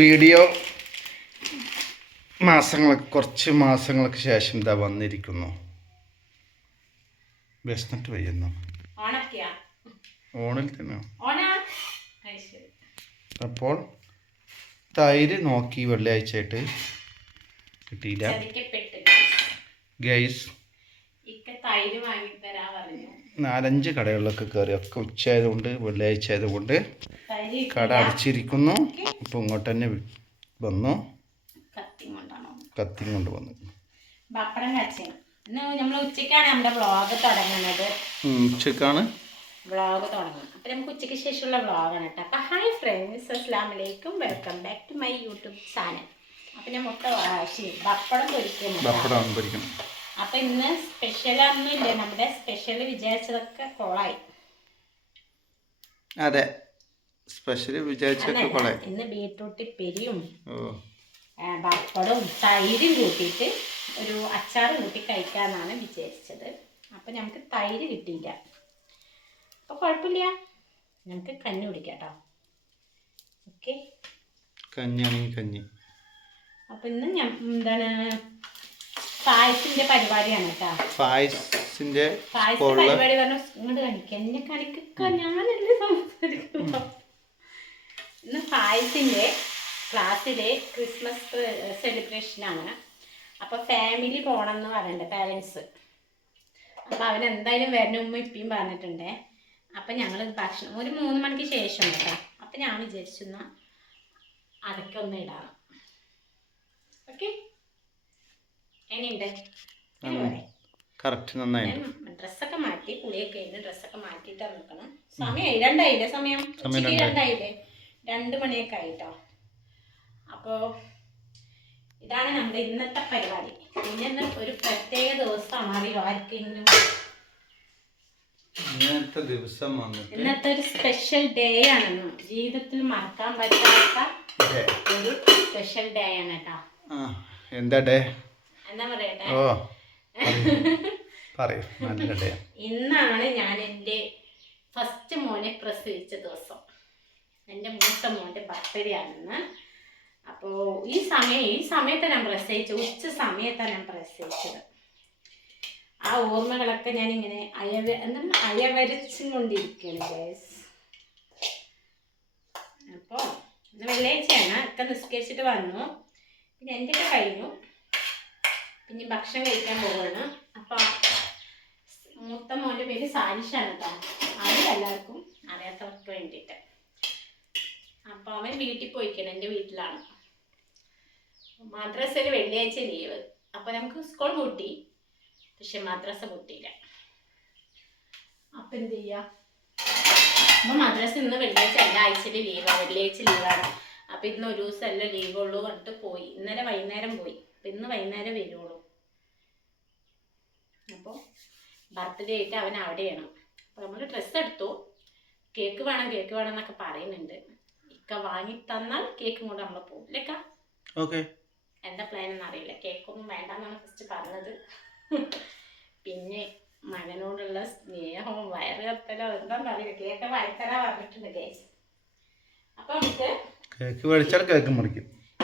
Video കുറച്ച് മാസങ്ങൾക്ക് ശേഷം ഇതാ വന്നിരിക്കുന്നു. വിശന്നിട്ട് വയ്യുന്നു. ഓണിൽ തന്നെ. അപ്പോൾ തൈര് നോക്കി വെള്ളിയാഴ്ചയായിട്ട് കിട്ടിയില്ല ഗൈസ്. 4-5 കടകളിലൊക്കെ കയറി, ഒക്കെ ഉച്ചയായതുകൊണ്ട് വെള്ളിയാഴ്ച ആയതുകൊണ്ട് കട അടച്ചിരിക്കുന്നു. ഇപ്പം ഇങ്ങോട്ട് തന്നെ വന്നു, കത്തി കൊണ്ട് വന്നു. ഉച്ചക്കാണ് വ്ളോഗ് തുടങ്ങുന്നത്. അപ്പം നമുക്ക് ഉച്ചയ്ക്ക് ശേഷമുള്ള വ്ളോഗാണ് കേട്ടോ. അപ്പം ഹായ് ഫ്രണ്ട്സ്, അസ്സലാമു അലൈക്കും, welcome back to my YouTube channel. അപ്പം ഞാൻ പപ്പടം പൊരിക്കണം. അപ്പം ഇന്ന് സ്പെഷ്യലൊന്നുമില്ല, നമ്മുടെ സ്പെഷ്യൽ വിചാരിച്ചതൊക്കെ കൊളായി. അതെ, സ്പെഷ്യൽ വിചാരിച്ചതൊക്കെ കൊളായി. ഇന്ന് ബീട്രൂട്ട് പെരിയും പപ്പടവും തൈരും കൂട്ടിയിട്ട് ഒരു അച്ചാർ കൂട്ടി കഴിക്കാമെന്നാണ് വിചാരിച്ചത്. അപ്പം നമുക്ക് തൈര് കിട്ടിയില്ല. അപ്പോൾ കുഴപ്പമില്ല, നമുക്ക് കഞ്ഞി കുടിക്കാം കേട്ടോ. ഓക്കെ, കഞ്ഞിയാണെങ്കിൽ കഞ്ഞി. അപ്പം ഇന്ന് എന്താണ് പായസത്തിന്റെ പരിപാടിയാണ് കേട്ടോ. പായസത്തിന്റെ പരിപാടി പറഞ്ഞു ഇങ്ങോട്ട് കാണിക്കുക, എന്നെ കാണിക്കുക, ഞാനല്ലേ സംസാരിക്കുന്നു. ഇന്ന് പായസത്തിന്റെ ക്ലാസ്സിലെ ക്രിസ്മസ് സെലിബ്രേഷനാണ്. അപ്പോൾ ഫാമിലി പോകണം എന്ന് പറയണ്ടേ പാരൻസ്. അപ്പോൾ അവനെന്തായാലും വരുന്ന ഉമ്മ ഇപ്പിയും പറഞ്ഞിട്ടുണ്ടേ. അപ്പം ഞങ്ങൾ ഭക്ഷണം ഒരു 3 മണിക്ക് ശേഷം കേട്ടോ. അപ്പം ഞാൻ വിചാരിച്ചു എന്നാൽ അതൊക്കെ ഒന്ന് ഇടാം. ഓക്കെ, എങ്ങനെയുണ്ട്? ഡ്രസ്സൊക്കെ മാറ്റി കുളിയൊക്കെ കഴിഞ്ഞ് ഡ്രസ്സൊക്കെ മാറ്റിയിട്ട് നിൽക്കണം. സമയം 2 ആയില്ലേ? സമയം 2 ആയില്ലേ? 2 മണിയൊക്കെ ആയിട്ടോ. അപ്പോൾ ഇതാണ് നമ്മുടെ ഇന്നത്തെ പരിപാടി. പിന്നെ ഒരു പ്രത്യേക ദിവസമാണ്. അറിയോ ആർക്കെങ്കിലും? ഇന്നത്തെ ഒരു സ്പെഷ്യൽ ഡേ ആണെന്ന്, ജീവിതത്തിൽ മറക്കാൻ പറ്റാത്ത ഒരു സ്പെഷ്യൽ ഡേ ആണ് കേട്ടോ. എന്താ ഡേ? എന്താ പറയട്ടെ, ഇന്നാണ് ഞാൻ എൻ്റെ ഫസ്റ്റ് മോനെ പ്രസവിച്ച ദിവസം. എൻ്റെ മൂത്ത മോൻ്റെ ബർത്ത്ഡേ ആണെന്ന്. അപ്പോൾ ഈ സമയത്താണ് ഞാൻ പ്രസവിച്ചത്, ഉച്ച സമയത്താണ് ഞാൻ പ്രസവിച്ചത്. ആ ഓർമ്മകളൊക്കെ ഞാനിങ്ങനെ അയവരച്ചും കൊണ്ടിരിക്കുകയാണ് ഗൈസ്. അപ്പോൾ ഇന്ന് വെള്ളിയാഴ്ചയാണ്, ഒക്കെ നിസ്കരിച്ചിട്ട് വന്നു. പിന്നെ എൻ്റെ ഒക്കെ കഴിഞ്ഞു, പിന്നെ ഭക്ഷണം കഴിക്കാൻ പോവുകയാണ്. അപ്പോൾ മൂത്ത മോൻ്റെ പേര് സാരിഷാണ് കേട്ടോ. അത് എല്ലാവർക്കും അറിയാത്തവർക്ക് വേണ്ടിയിട്ട്. അപ്പോൾ അവൻ വീട്ടിൽ പോയിക്കണം, എൻ്റെ വീട്ടിലാണ്. മദ്രസയിൽ വെള്ളിയാഴ്ച ലീവ്. അപ്പോൾ നമുക്ക് സ്കൂൾ പൂട്ടി, പക്ഷെ മദ്രസ പൂട്ടിയില്ല. അപ്പം എന്ത് ചെയ്യുക? അപ്പോൾ മദ്രസ ഇന്ന് വെള്ളിയാഴ്ച എല്ലാ ആഴ്ചയിൽ ലീവാണ്, വെള്ളിയാഴ്ച ലീവാണ്. അപ്പം ഇന്ന് ഒരു ദിവസമല്ല ലീവുള്ളൂ പറഞ്ഞിട്ട് പോയി. ഇന്നലെ വൈകുന്നേരം പോയി. അപ്പം ഇന്ന് വൈകുന്നേരം വരുള്ളൂ. അപ്പോൾ ബർത്ത്ഡേ ആയിട്ട് അവൻ അവിടെയാണ്. അപ്പോൾ നമ്മൾ ഡ്രസ്സ് എടുത്തു. കേക്ക് വേണം എന്നൊക്കെ പറയുന്നുണ്ട്. ഇക്ക വാങ്ങി തന്നാൽ കേക്കും കൊണ്ട് നമ്മൾ പോകും. ലേക്കാ? ഓക്കെ. എന്താ പ്ലാൻ എന്ന് അറിയില്ല. കേക്കൊന്നും വേണ്ടെന്നാണ് ഫസ്റ്റ് പറഞ്ഞത്. പിന്നെ മകനോടുള്ള സ്നേഹവും വയറ് കത്തലോ എന്താണെന്ന് അറിയില്ല. കേക്ക് വായിത്തരാ പറഞ്ഞിട്ടുണ്ട് ഗൈസ്. അപ്പോൾ നമുക്ക്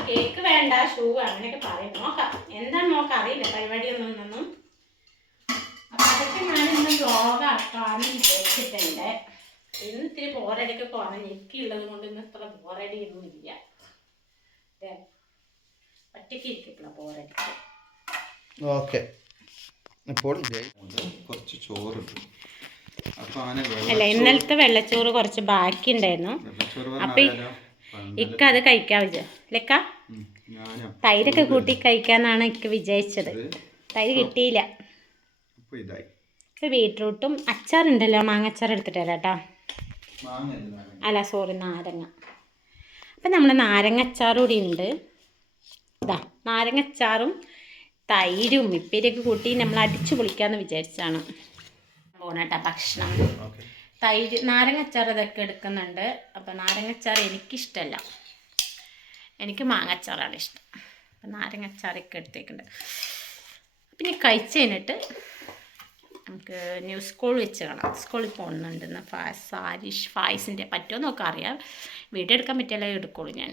കേക്ക് വേണ്ട, ഷൂ അങ്ങനെയൊക്കെ പറയും. നോക്കാം എന്താണ് നോക്കാം, അറിയില്ല പരിപാടിയൊന്നും. അപ്പം അതൊക്കെ ഞാനിന്ന് വ്ളോഗാക്കാന്ന് വിചാരിച്ചിട്ടുണ്ട്. ഇന്ന് ഇത്തിരി ബോറടിയൊക്കെ കുറഞ്ഞു. എനിക്കുള്ളത് കൊണ്ട് ഇന്ന് ഇത്ര ബോറടിയൊന്നും ഇല്ല. ഒറ്റയ്ക്ക് ഇരിക്കത്തില്ല ബോറടിക്ക്. ഓക്കെ, ഇപ്പോൾ കുറച്ച് ചോറുണ്ട്. അല്ല, ഇന്നലത്തെ വെള്ളച്ചോറ് കുറച്ച് ബാക്കി ഉണ്ടായിരുന്നു. അപ്പം ഇക്ക അത് കഴിക്കാൻ ലെക്ക തൈരൊക്കെ കൂട്ടി കഴിക്കാന്നാണ് ഇക്ക വിചാരിച്ചത്. തൈര് കിട്ടിയില്ല. ഇപ്പം ബീട്രൂട്ടും അച്ചാറുണ്ടല്ലോ, മാങ്ങച്ചാർ എടുത്തിട്ട് തരാം കേട്ടോ. അല്ല സോറി, നാരങ്ങ. അപ്പം നമ്മൾ നാരങ്ങച്ചാർ കൂടി ഉണ്ട്. ഇതാ നാരങ്ങച്ചാറും തൈരും ഇപ്പേരിയൊക്കെ കൂട്ടി നമ്മൾ അടിച്ചു പൊളിക്കാമെന്ന് വിചാരിച്ചാണ് പോകണം കേട്ടോ ഭക്ഷണം. തൈര് നാരങ്ങച്ചാർ ഇതൊക്കെ എടുക്കുന്നുണ്ട്. അപ്പം നാരങ്ങച്ചാർ എനിക്കിഷ്ടമല്ല, എനിക്ക് മാങ്ങച്ചാറാണ് ഇഷ്ടം. അപ്പം നാരങ്ങച്ചാറൊക്കെ എടുത്തേക്കുന്നുണ്ട്. പിന്നെ കഴിച്ച് കഴിഞ്ഞിട്ട് നമുക്ക് സ്കൂൾ വെച്ച് കാണാം. സ്കൂളിൽ പോകുന്നുണ്ടെന്ന് സാരിഷ് ഫായ്സിൻ്റെ പറ്റുമോ നോക്കാം, അറിയാം. വീഡിയോ എടുക്കാൻ പറ്റിയാലേ എടുക്കുള്ളൂ ഞാൻ.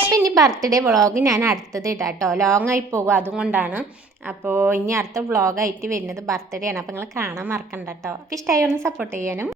അപ്പം ഇനി ബർത്ത്ഡേ വ്ളോഗ് ഞാൻ അടുത്തത് ഇടാം കേട്ടോ. ലോങ് ആയി പോകും, അതുകൊണ്ടാണ്. അപ്പോൾ ഇനി അടുത്ത വ്ളോഗായിട്ട് വരുന്നത് ബർത്ത്ഡേ ആണ്. അപ്പോൾ നിങ്ങൾ കാണാൻ മറക്കണ്ട കേട്ടോ. അപ്പോൾ ഇഷ്ടമായി ഒന്ന് സപ്പോർട്ട് ചെയ്യാനും